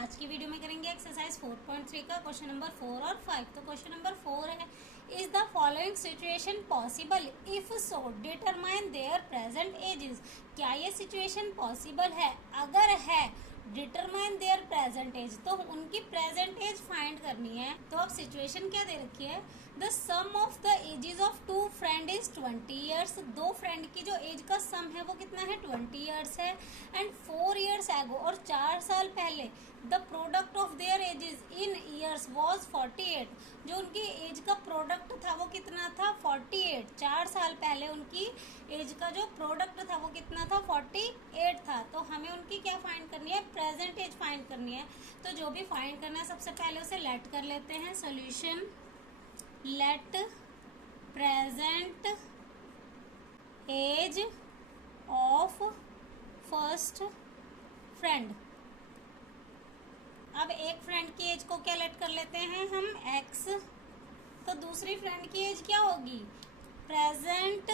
आज की वीडियो में करेंगे एक्सरसाइज 4.3 का क्वेश्चन नंबर 4 और 5। तो क्वेश्चन नंबर 4 है, is the following situation possible, if so determine there present ages. क्या ये सिचुएशन पॉसिबल है? अगर है, डिटरमाइन देयर प्रेजेंट एज, तो उनकी प्रेजेंट एज फाइंड करनी है। तो अब सिचुएशन क्या दे रखी है, the sum of the ages of two friend is 20 years. दो फ्रेंड की जो एज का सम है वो कितना है, 20 ईयर्स है। एंड 4 ईयर्स एगो, और 4 साल पहले, the product of their edges in years was 48। जो उनकी एज का प्रोडक्ट था वो कितना था, 48। 4 साल पहले उनकी एज का जो प्रोडक्ट था वो कितना था, 48 था। तो हमें उनकी क्या फाइंड करनी है, प्रेजेंट एज फाइंड करनी है। तो जो भी फाइंड करना है सबसे पहले उसे लेट कर लेते हैं। Solution, let present age of first friend. अब एक फ्रेंड की एज को क्या लेट कर लेते हैं हम, x। तो दूसरी फ्रेंड की एज क्या होगी, present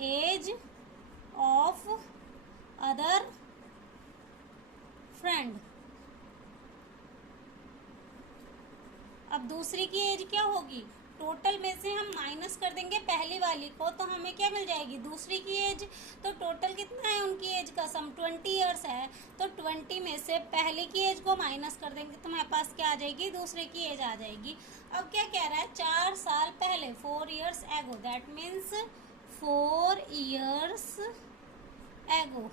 age of other friend. अब दूसरी की एज क्या होगी, टोटल में से हम माइनस कर देंगे पहली वाली को, तो हमें क्या मिल जाएगी, दूसरी की एज। तो टोटल कितना है उनकी एज का सम, 20 ईयर्स है। तो 20 में से पहले की एज को माइनस कर देंगे तो हमारे पास क्या आ जाएगी, दूसरे की एज आ जाएगी। अब क्या कह रहा है, 4 साल पहले, 4 years ago, that means 4 years ago,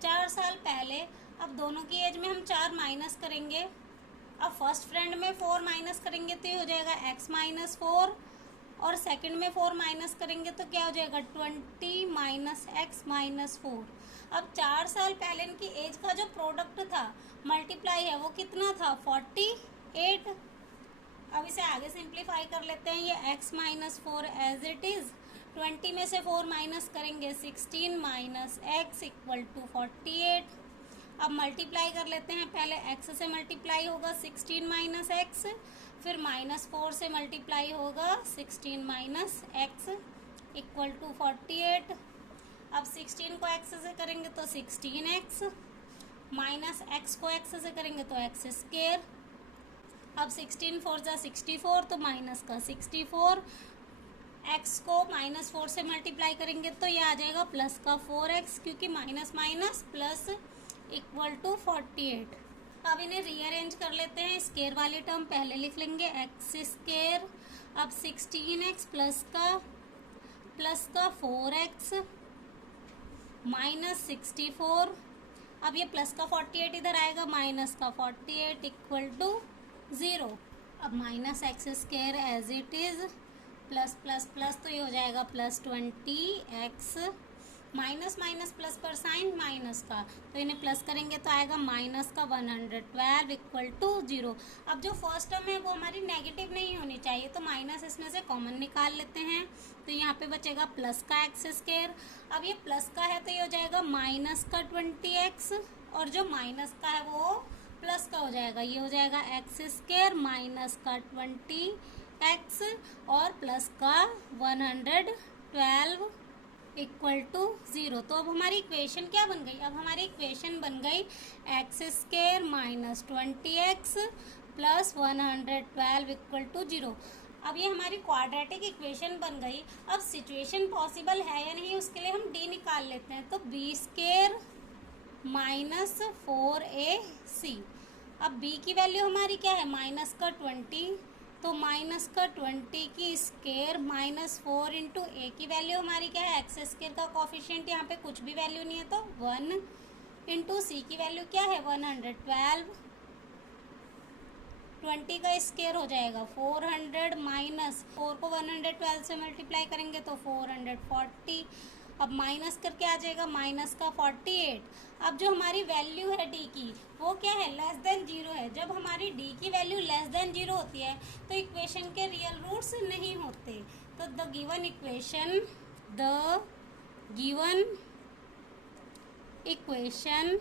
4 साल पहले। अब दोनों की एज में हम 4 माइनस करेंगे। अब फर्स्ट फ्रेंड में 4 माइनस करेंगे तो ये हो जाएगा x माइनस 4, और सेकंड में 4 माइनस करेंगे तो क्या हो जाएगा, 20 माइनस x माइनस 4। अब 4 साल पहले इनकी एज का जो प्रोडक्ट था, मल्टीप्लाई है, वो कितना था, 48। अब इसे आगे सिंप्लीफाई कर लेते हैं। ये x minus 4 as it is, 20 में से 4 माइनस करेंगे, 16 माइनस x इक्वल टू 48। अब मल्टीप्लाई कर लेते हैं, पहले x से मल्टीप्लाई होगा 16 माइनस एक्स, फिर माइनस 4 से मल्टीप्लाई होगा 16 माइनस एक्स इक्वल टू 48। अब 16 को x से करेंगे तो 16x, माइनस x को x से करेंगे तो x स्क्वायर। अब 16 4 जा 64, तो माइनस का 64। x को माइनस 4 से मल्टीप्लाई करेंगे तो ये आ जाएगा प्लस का 4x, क्योंकि minus minus plus equal to 48। अब इन्हें रीअरेंज कर लेते हैं। स्केयर वाली टर्म पहले लिख लेंगे, एक्स स्केयर। अब 16x प्लस का 4x माइनस 64। अब ये प्लस का 48 इधर आएगा, माइनस का 48 इक्वल टू 0। अब minus x square as it is, plus plus plus, तो ये हो जाएगा plus 20x, minus minus plus पर साइन माइनस का, तो इन्हें प्लस करेंगे तो आएगा माइनस का 112 इक्वल टू 0। अब जो फर्स्ट टर्म है वो हमारी नेगेटिव नहीं होनी चाहिए, तो माइनस इसमें से कॉमन निकाल लेते हैं। तो यहाँ पे बचेगा प्लस का एक्स स्क्वायर। अब ये प्लस का है तो ये हो जाएगा माइनस का 20x, और जो माइनस का है वो प्लस का हो जाएगा, ये हो जाएगा एक्स स्क्वायर माइनस का 20x और प्लस का 112 इक्वल टू 0। तो अब हमारी इक्वेशन क्या बन गई, अब हमारी इक्वेशन बन गई x square minus 20x plus 112 equal to 0। अब ये हमारी क्वाड्रेटिक इक्वेशन बन गई। अब सिचुएशन पॉसिबल है या नहीं, उसके लिए हम d निकाल लेते हैं। तो बी स्क्वायर माइनस 4ac। अब b की वैल्यू हमारी क्या है, माइनस का 20, तो माइनस का 20 की स्केयर माइनस 4 इंटू ए की वैल्यू हमारी क्या है, एक्स स्केयर का कॉफिशिएंट, यहाँ पे कुछ भी वैल्यू नहीं है तो 1 इंटू सी की वैल्यू क्या है, 112। 20 का स्केयर हो जाएगा 400, माइनस 4 को 112 से मल्टीप्लाई करेंगे तो 440। अब माइनस करके आ जाएगा माइनस का 48। अब जो हमारी वैल्यू है डी की वो क्या है, लेस देन 0 है। जब हमारी डी की वैल्यू लेस देन 0 होती है तो इक्वेशन के रियल रूट्स नहीं होते। तो the given equation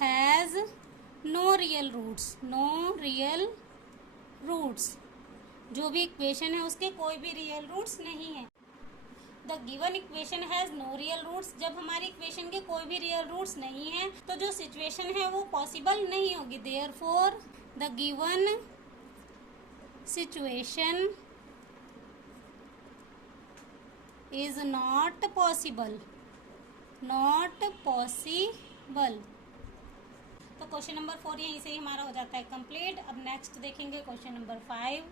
has no real roots. जो भी इक्वेशन है उसके कोई भी रियल रूट्स नहीं है। The given equation has no real roots, जब हमारी इक्वेशन के कोई भी रियल रूट्स नहीं है तो जो सिचुएशन है वो पॉसिबल नहीं होगी। Therefore the given situation is not possible, not possible. तो क्वेश्चन नंबर 4 यहीं से ही हमारा हो जाता है कंप्लीट। अब नेक्स्ट देखेंगे क्वेश्चन नंबर 5।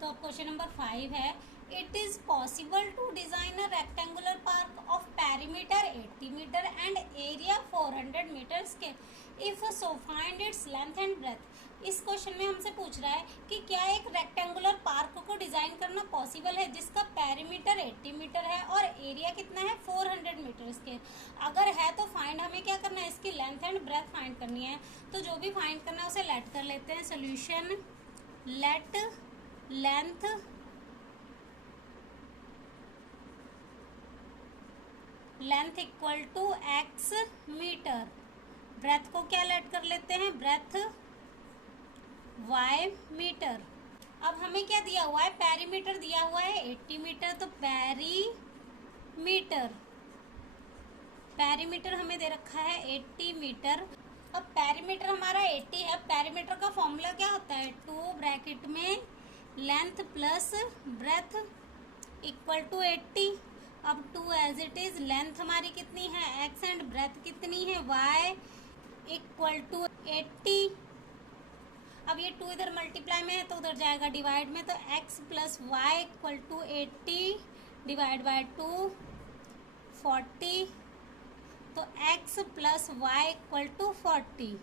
तो अब क्वेश्चन नंबर 5 है, it is possible to design a rectangular park of perimeter 80 metre and area 400 metre square if so find its length and breadth. इस क्वेश्चन में हमसे पूछ रहा है कि क्या एक रेक्टेंगुलर पार्क को डिजाइन करना पॉसिबल है जिसका पेरीमीटर 80 मीटर है और एरिया कितना है 400 मीटर स्क्वायर। अगर है तो फाइंड, हमें क्या करना है, इसकी लेंथ एंड ब्रेथ फाइंड करनी है। तो जो भी फाइंड करना है उसे लेट कर लेते हैं। Solution, let length equal to x metre, breadth को क्या लेट कर लेते हैं, ब्रेथ y मीटर। अब हमें क्या दिया हुआ है, पेरीमीटर दिया हुआ है 80 मीटर, तो पेरीमीटर हमें दे रखा है 80 मीटर। अब पेरीमीटर हमारा 80 है, पेरीमीटर का फॉर्मूला क्या होता है, 2 ब्रैकेट में length plus breadth equal to 80। अब 2 एज इट इज, लेंथ हमारी कितनी है x एंड ब्रेथ कितनी है y इक्वल टू 80। अब ये 2 इधर मल्टीप्लाई में है तो उधर जाएगा डिवाइड में, तो x plus y equal to 80 divide by 2 40, तो x plus y equal to 40।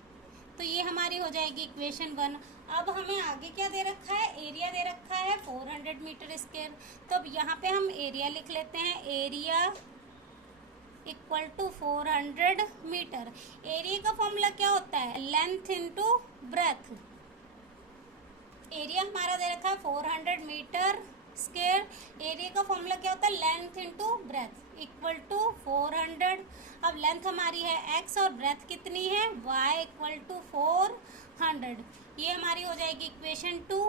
तो ये हमारी हो जाएगी इक्वेशन 1। अब हमें आगे क्या दे रखा है, एरिया दे रखा है 400 मीटर स्क्वायर। तो अब यहाँ पे हम एरिया लिख लेते हैं, area equal to 400 metre. Area का फॉर्मूला क्या होता है, लेंथ इंटू ब्रेथ। एरिया हमारा दे रखा है 400 मीटर स्क्वायर, एरिया का फॉर्मूला क्या होता है, length into breadth equal to 400। अब लेंथ हमारी है x और ब्रेथ कितनी है y इक्वल टू 400। ये हमारी हो जाएगी इक्वेशन 2।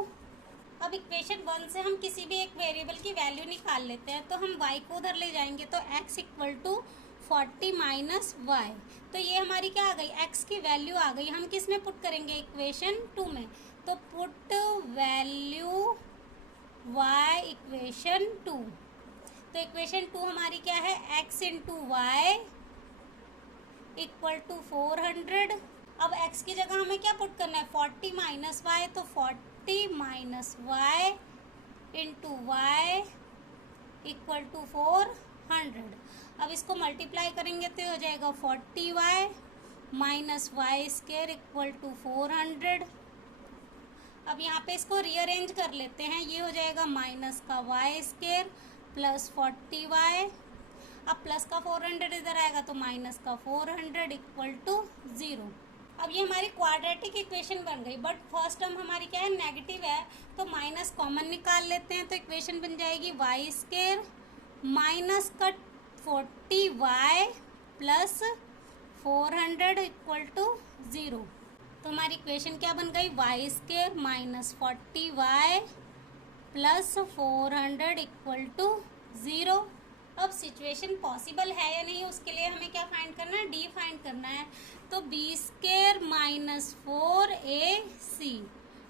अब इक्वेशन 1 से हम किसी भी एक वेरिएबल की वैल्यू निकाल लेते हैं, तो हम y को उधर ले जाएंगे, तो x equal to 40 minus y. तो ये हमारी क्या आ गई, x की वैल्यू आ गई। हम किस में पुट करेंगे, इक्वेशन 2 में। तो पुट वैल्यू y इक्वेशन 2। तो इक्वेशन 2 हमारी क्या है, x into y equal to 400। अब x की जगह हमें क्या पुट करना है, 40 माइनस वाई, तो 40 minus y into y equal to 400। अब इसको मल्टीप्लाई करेंगे तो हो जाएगा 40y minus y square equal to 400। अब यहाँ पे इसको रीअरेंज कर लेते हैं, ये हो जाएगा माइनस का वाई स्क्वायर प्लस 40y। अब प्लस का 400 इधर आएगा तो माइनस का 400 इक्वल टू 0। अब ये हमारी क्वाड्रेटिक इक्वेशन बन गई, बट फर्स्ट टर्म हमारी क्या है, नेगेटिव है, तो माइनस कॉमन निकाल लेते हैं। तो इक्वेशन बन जाएगी वाई स्क्वायर माइनस का 40y प्लस 400 इक्वल टू 0। तो हमारी इक्वेशन क्या बन गई, y square minus 40y plus 400 equal to 0। अब सिचुएशन पॉसिबल है या नहीं, उसके लिए हमें क्या फाइंड करना है, डी फाइंड करना है। तो B square minus 4ac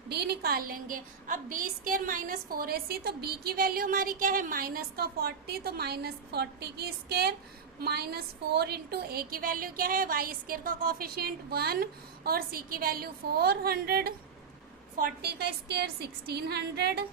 D निकाल लेंगे। अब बी स्क्वायर माइनस 4ac, तो बी की वैल्यू हमारी क्या है, माइनस का 40, तो माइनस 40 की स्क्वायर माइनस 4 इंटू ए की वैल्यू क्या है, वाई स्क्वायर का कोफिशिएंट 1 और सी की वैल्यू 400, 40 का स्क्वायर 1600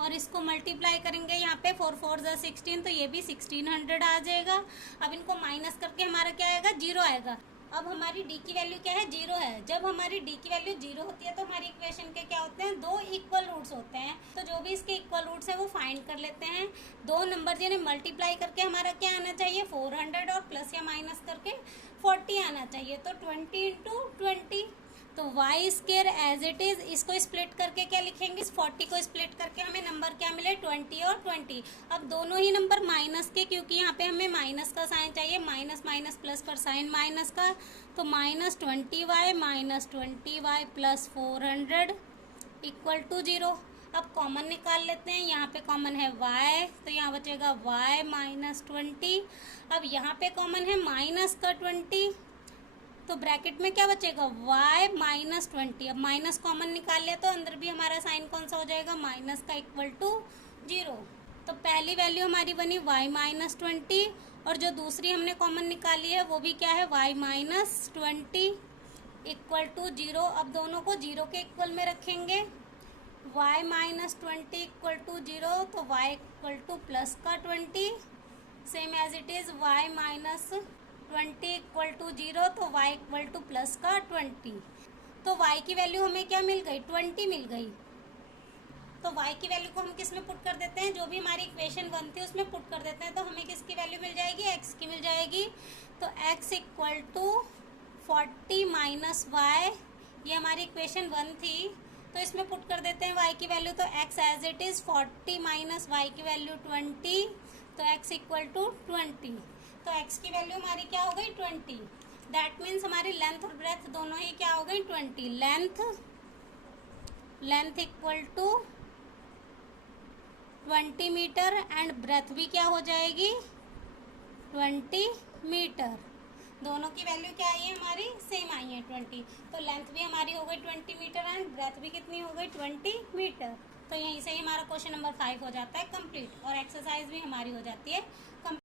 और इसको मल्टीप्लाई करेंगे यहाँ पे 4 4 ज़ा 16, तो ये भी 1600 आ जाएगा। अब इनको माइनस करके हमारा क्या आएगा, 0 आएगा। अब हमारी डी की वैल्यू क्या है, 0 है। जब हमारी डी की वैल्यू 0 होती है तो हमारी इक्वेशन के क्या होते हैं, 2 इक्वल रूट्स होते हैं। तो जो भी इसके इक्वल रूट्स है वो फाइंड कर लेते हैं। 2 नंबर जिन्हें मल्टीप्लाई करके हमारा क्या आना चाहिए, 400 और प्लस या माइनस करके 40 आना चाहिए। तो 20 इंटू 20, तो y square as it is, इसको स्प्लिट करके क्या लिखेंगे, इस 40 को स्प्लिट करके हमें नंबर क्या मिले, 20 और 20। अब दोनों ही नंबर माइनस के, क्योंकि यहाँ पे हमें माइनस का साइन चाहिए, माइनस माइनस प्लस पर साइन माइनस का, तो minus 20y minus 20y plus 400 equal to 0। अब कॉमन निकाल लेते हैं। यहाँ पे कॉमन है y, तो यहाँ बचेगा y माइनस 20। अब यहाँ पे कॉमन है माइनस का 20, तो ब्रैकेट में क्या बचेगा y माइनस 20। अब माइनस कॉमन निकाल लिया तो अंदर भी हमारा साइन कौन सा हो जाएगा, माइनस का इक्वल टू 0। तो पहली वैल्यू हमारी बनी y माइनस 20, और जो दूसरी हमने कॉमन निकाली है वो भी क्या है, y माइनस 20 इक्वल टू 0। अब दोनों को 0 के इक्वल में रखेंगे। y माइनस 20 इक्वल टू 0, तो y इक्वल टू प्लस का 20, same as it is y minus 20 equal to 0, तो y इक्वल टू प्लस का 20। तो y की वैल्यू हमें क्या मिल गई, 20 मिल गई। तो y की वैल्यू को हम किस में पुट कर देते हैं, जो भी हमारी इक्वेशन 1 थी उसमें पुट कर देते हैं, तो हमें किसकी वैल्यू मिल जाएगी, x की मिल जाएगी। तो x equal to 40 minus y, ये हमारी इक्वेशन 1 थी, तो इसमें पुट कर देते हैं y की वैल्यू। तो x as it is 40 minus y की वैल्यू 20, तो x इक्वल टू 20। तो x की वैल्यू हमारी क्या हो गई, 20। दैट मीन्स हमारी लेंथ और ब्रेथ दोनों ही क्या हो गई, 20। Length equal to 20 metre and breadth भी क्या हो जाएगी, 20 मीटर। दोनों की वैल्यू क्या आई है हमारी, सेम आई है 20। तो लेंथ भी हमारी हो गई 20 मीटर एंड ब्रेथ भी कितनी हो गई, 20 मीटर। तो यहीं से ही हमारा क्वेश्चन नंबर 5 हो जाता है कंप्लीट, और एक्सरसाइज भी हमारी हो जाती है कंप्लीट।